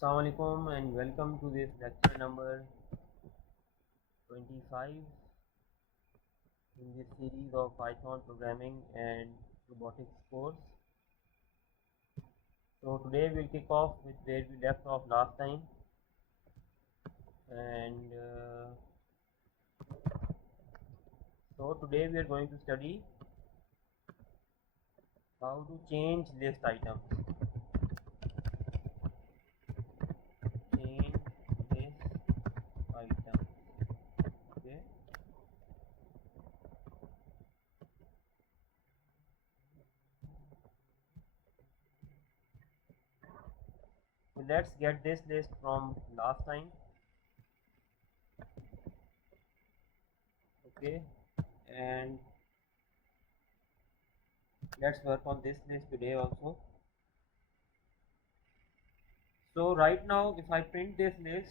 Assalamu alaikum and welcome to this lecture number 25 in this series of Python programming and robotics course. So today we'll kick off with where we left off last time, and so today we are going to study how to change list items. Change list items. Okay. So let's get this list from last time. Okay, and let's work on this list today also. So right now if I print this list,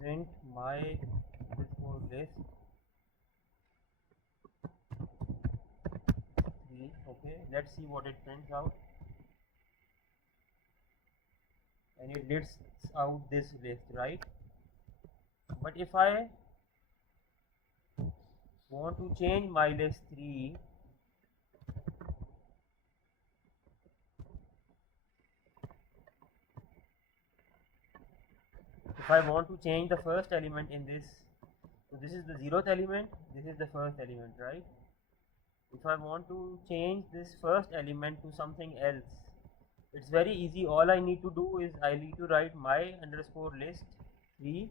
print my list 3. Okay, let's see what it prints out, and it lists out this list, right? But if I want to change my list 3, if I want to change the first element in this, so this is the 0th element, this is the first element, right? If I want to change this first element to something else, it's very easy. All I need to do is I need to write my underscore list 3,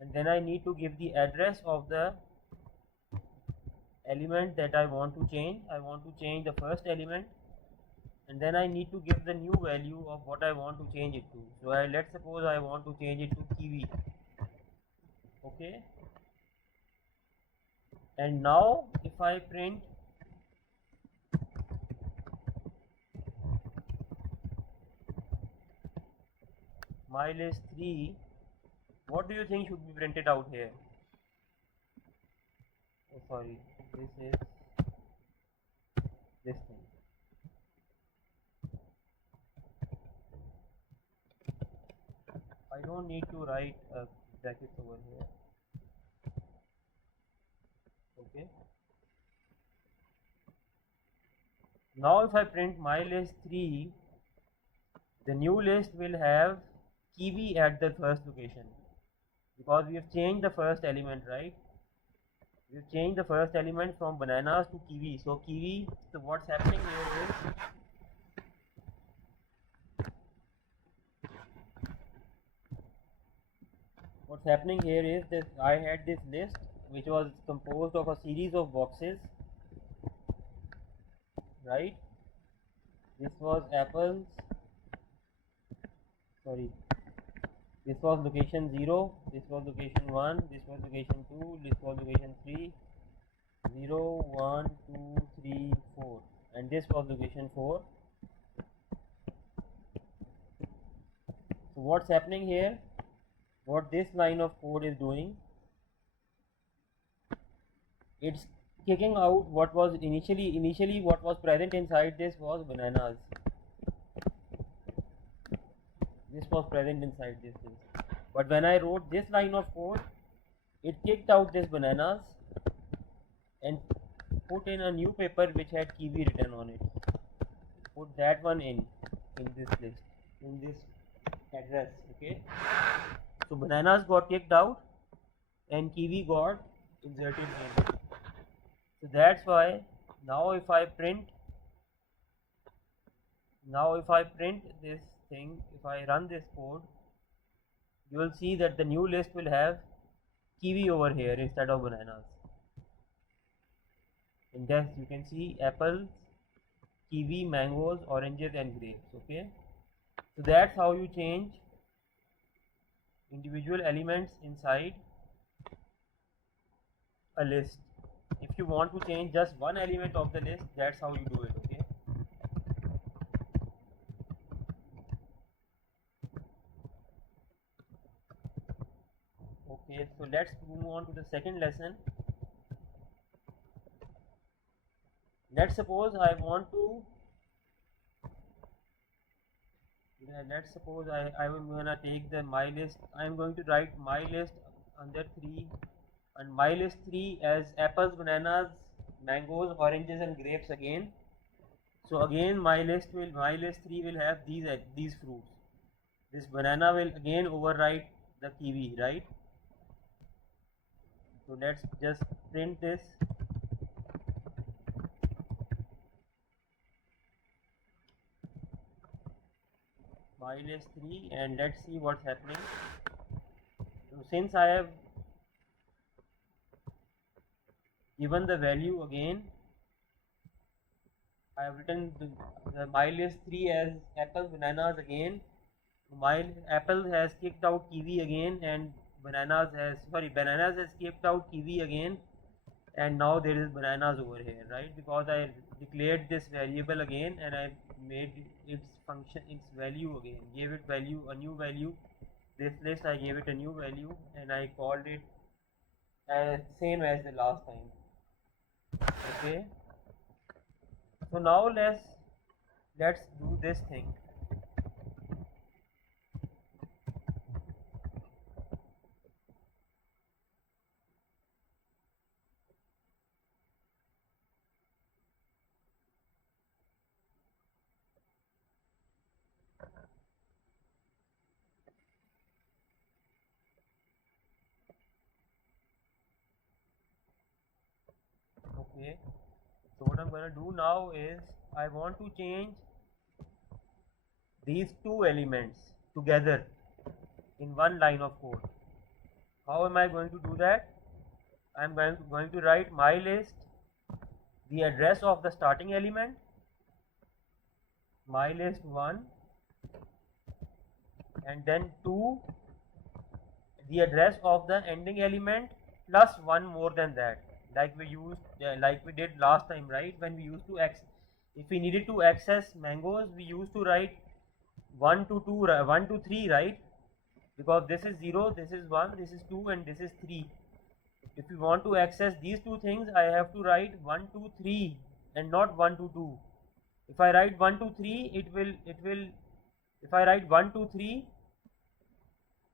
and then I need to give the address of the element that I want to change. I want to change the first element, and then I need to give the new value of what I want to change it to. So let's suppose I want to change it to kiwi. Okay, and now if I print my list 3, what do you think should be printed out here? Oh sorry, this is this thing. I don't need to write brackets over here. Okay, now if I print my list 3, the new list will have kiwi at the first location, because we have changed the first element, right? We have changed the first element from bananas to kiwi. So kiwi, so what's happening here is, that I had this list which was composed of a series of boxes, right? This was apples, sorry, this was location 0, this was location 1, this was location 2, this was location 3, 0, 1, 2, 3, 4, and this was location 4. So what's happening here, what this line of code is doing, it's kicking out what was initially what was present inside this was bananas. This was present inside this list, but when I wrote this line of code, it kicked out this bananas and put in a new paper which had kiwi written on it. Put that one in this list, in this address. Okay, so bananas got kicked out and kiwi got inserted in. So that's why now if I print this thing, if I run this code, you will see that the new list will have kiwi over here instead of bananas. In this you can see apples, kiwi, mangoes, oranges and grapes. Okay, so that's how you change individual elements inside a list. If you want to change just one element of the list, that's how you do it. Okay, so let's move on to the second lesson. let's suppose I want to, let's suppose I am gonna take the my list. I am going to write my list under 3, and my list 3 as apples, bananas, mangoes, oranges and grapes again. So again my list 3 will have these fruits. This banana will again overwrite the kiwi, right? So let's just print this. My list 3, and let's see what's happening. So since I have given the value again, I have written the my list 3 as apples, bananas again. My apple has kicked out kiwi again, and bananas has kicked out kiwi again, and now there is bananas over here, right? Because I declared this variable again and I made its function, its value again, gave it value, a new value. This list I gave it a new value and I called it as same as the last time. Okay, so now let's do this thing. Okay, so what I'm gonna do now is I want to change these two elements together in one line of code. How am I going to do that? I'm going to write my list, the address of the starting element, my list 1, and then 2, the address of the ending element plus one more than that, like we did last time, right? When we used to if we needed to access mangoes, we used to write 1 to 3, right? Because this is 0, this is 1, this is 2, and this is 3. If we want to access these two things, I have to write 1 2 3 and not 1 2 2. If I write 1 2 3, it will if I write 1 2 3,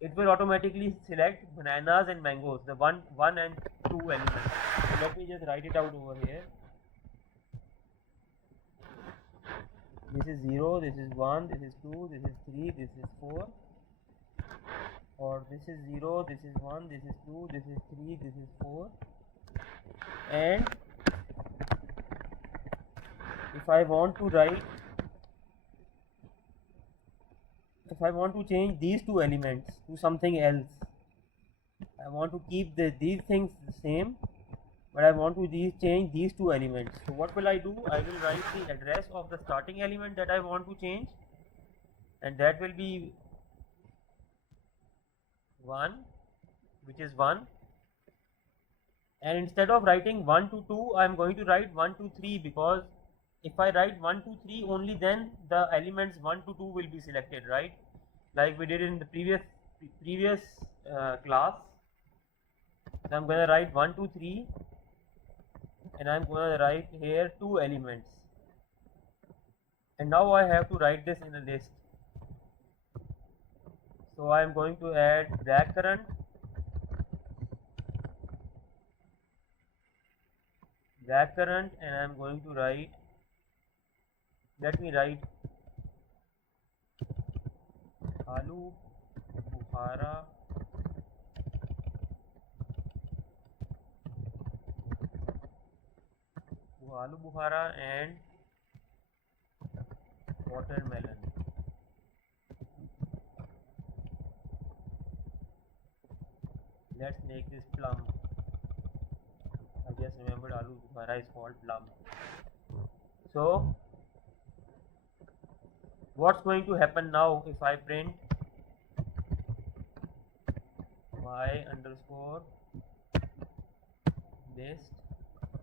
it will automatically select bananas and mangoes, the 1 and 2 elements. So let me just write it out over here. This is 0, this is 1, this is 2, this is 3, this is 4. Or this is 0, this is 1, this is 2, this is 3, this is 4. And if I want to change these two elements to something else, I want to keep these things the same, but I want to change these two elements. So what will I do? I will write the address of the starting element that I want to change, and that will be 1, which is 1. And instead of writing 1 to 2, I am going to write 1 to 3, because if I write 1 to 3, only then the elements 1 to 2 will be selected, right? Like we did in the previous class. So I'm going to write 1 2 3, and I'm going to write here 2 elements. And now I have to write this in a list. So I am going to add black currant, and I am going to write, let me write aloo bukhara, and watermelon. Let's make this plum. I just remembered aloo bukhara is called plum. So what's going to happen now if I print my underscore list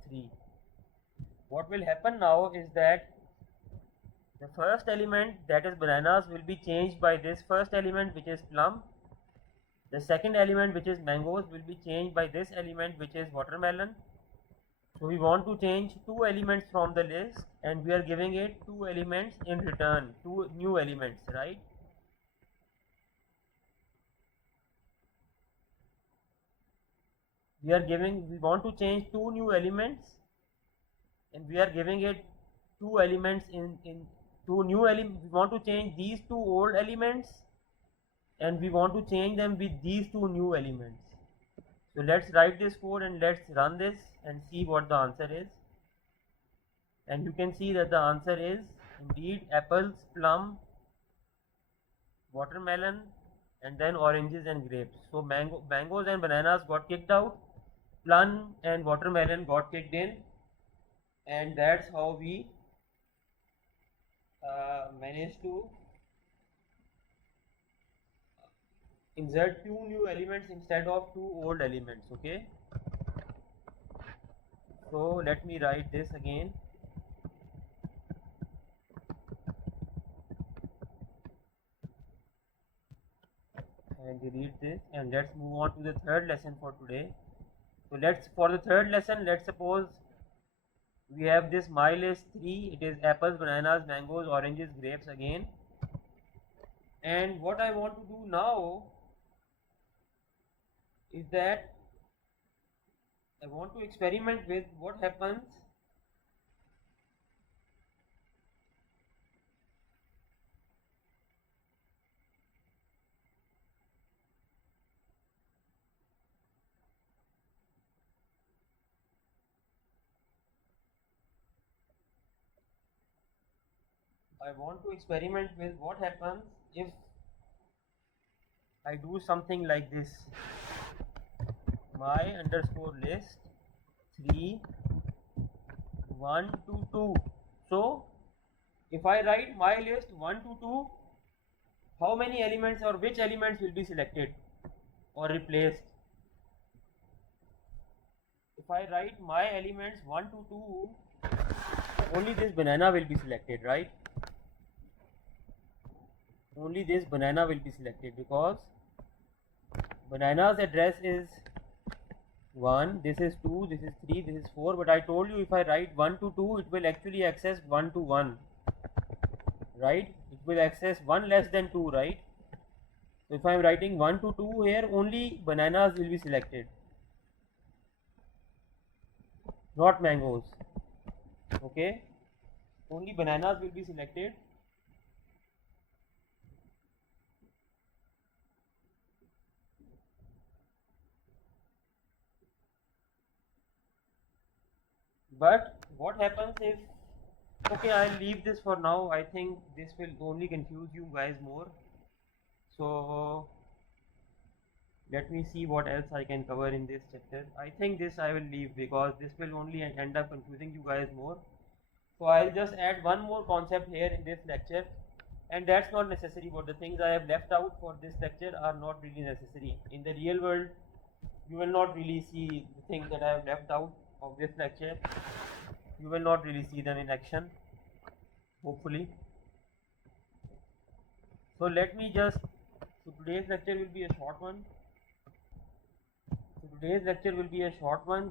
3? What will happen now is that the first element, that is bananas, will be changed by this first element, which is plum. The second element, which is mangoes, will be changed by this element, which is watermelon. So we want to change two elements from the list and we are giving it two elements in return, two new elements, right? We want to change two new elements and we are giving it two elements in two new elements. We want to change these two old elements and we want to change them with these two new elements. So let's write this code and let's run this and see what the answer is. And you can see that the answer is indeed apples, plum, watermelon, and then oranges and grapes. So mangoes and bananas got kicked out, plum and watermelon got kicked in, and that's how we managed to insert two new elements instead of two old elements. Okay, so let me write this again. And delete this, and let's move on to the third lesson for today. So for the third lesson, let's suppose we have this my list 3. It is apples, bananas, mangoes, oranges, grapes again. And what I want to do now is that I want to experiment with what happens if I do something like this: my underscore list 3 1 to 2. So if I write my list 1 to 2, how many elements or which elements will be selected or replaced? If I write my elements 1 to 2, only this banana will be selected, right? Only this banana will be selected because banana's address is 1, this is 2, this is 3, this is 4. But I told you if I write 1 to 2, it will actually access 1 to 1, right? It will access 1 less than 2, right? So if I am writing 1 to 2 here, only bananas will be selected, not mangoes. Okay, only bananas will be selected. But what happens if, okay, I'll leave this for now. I think this will only confuse you guys more. So let me see what else I can cover in this chapter. I think this I will leave because this will only end up confusing you guys more. So I'll just add one more concept here in this lecture, and that's not necessary. But the things I have left out for this lecture are not really necessary. In the real world, you will not really see the things that I have left out of this lecture. You will not really see them in action, hopefully. So let me just, so today's lecture will be a short one.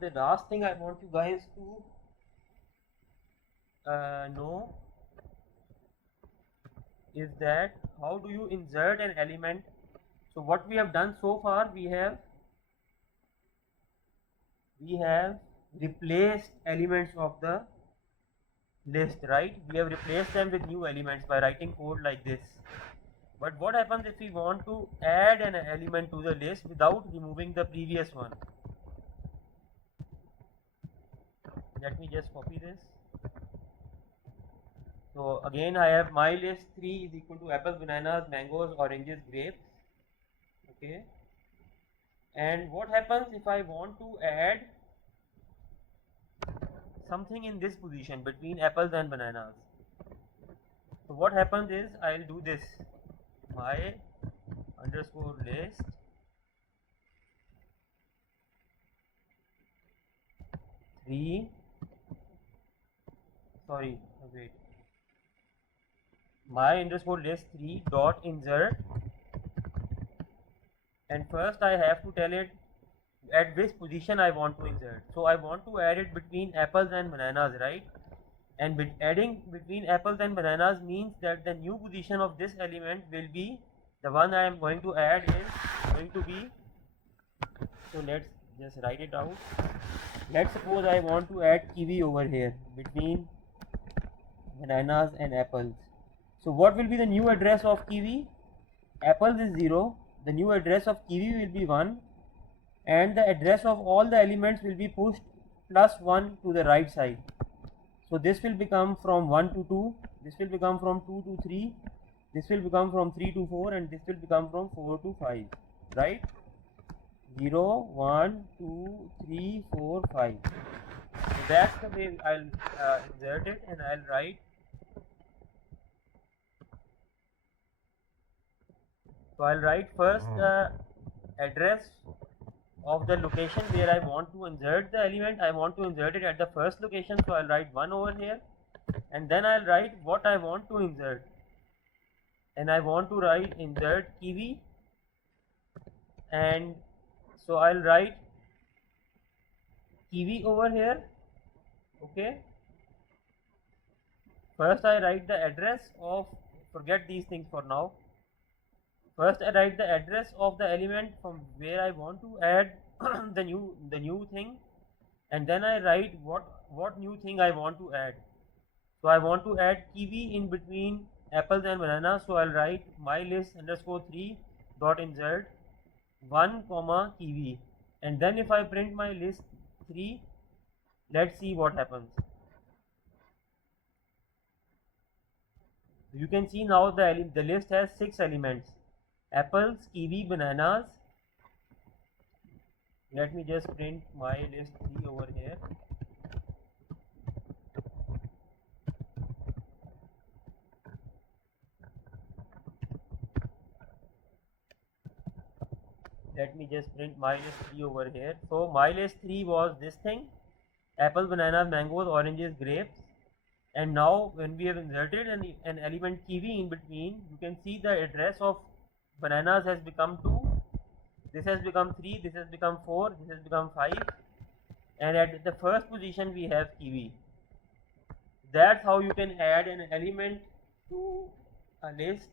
The last thing I want you guys to know is that how do you insert an element. So what we have done so far, we have replaced elements of the list, right? We have replaced them with new elements by writing code like this. But what happens if we want to add an element to the list without removing the previous one? Let me just copy this. So again, I have my list 3 is equal to apples, bananas, mangoes, oranges, grapes. Okay. And what happens if I want to add something in this position between apples and bananas? So what happens is I'll do this: my underscore list 3, my underscore list 3 dot insert, and first I have to tell it at which position I want to insert. So I want to add it between apples and bananas, right? And adding between apples and bananas means that the new position of this element will be the one I am going to add is going to be. So let's just write it out. Let's suppose I want to add kiwi over here between bananas and apples. So what will be the new address of kiwi? Apples is 0, the new address of kiwi will be 1, and the address of all the elements will be pushed plus 1 to the right side. So this will become from 1 to 2, this will become from 2 to 3, this will become from 3 to 4, and this will become from 4 to 5, right? 0, 1, 2, 3, 4, 5. So that's the way I'll insert it, and I'll write. So I'll write first the address of the location where I want to insert the element. I want to insert it at the first location, so I'll write 1 over here, and then I'll write what I want to insert, and I want to write insert kiwi, and so I'll write kiwi over here. Okay, first I write the address of, forget these things for now. First I write the address of the element from where I want to add the new thing, and then I write what new thing I want to add. So I want to add kiwi in between apples and bananas, so I'll write mylist_3 dot insert 1 comma kiwi, and then if I print my list 3, let's see what happens. You can see now the list has 6 elements: apples, kiwi, bananas. Let me just print my list 3 over here. Let me just print my list 3 over here. So my list 3 was this thing: apples, bananas, mangoes, oranges, grapes. And now when we have inserted an element kiwi in between, you can see the address of bananas has become 2, this has become 3, this has become 4, this has become 5, and at the first position we have kiwi. That's how you can add an element to a list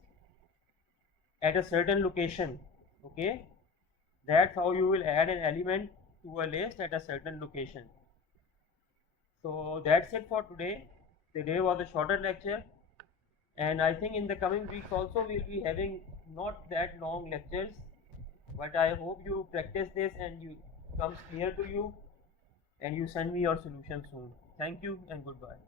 at a certain location. Okay, that's how you will add an element to a list at a certain location. So that's it for today. Today was a shorter lecture, and I think in the coming weeks also we'll be having not that long lectures, but I hope you practice this and you comes clear to you, and you send me your solution soon. Thank you and goodbye.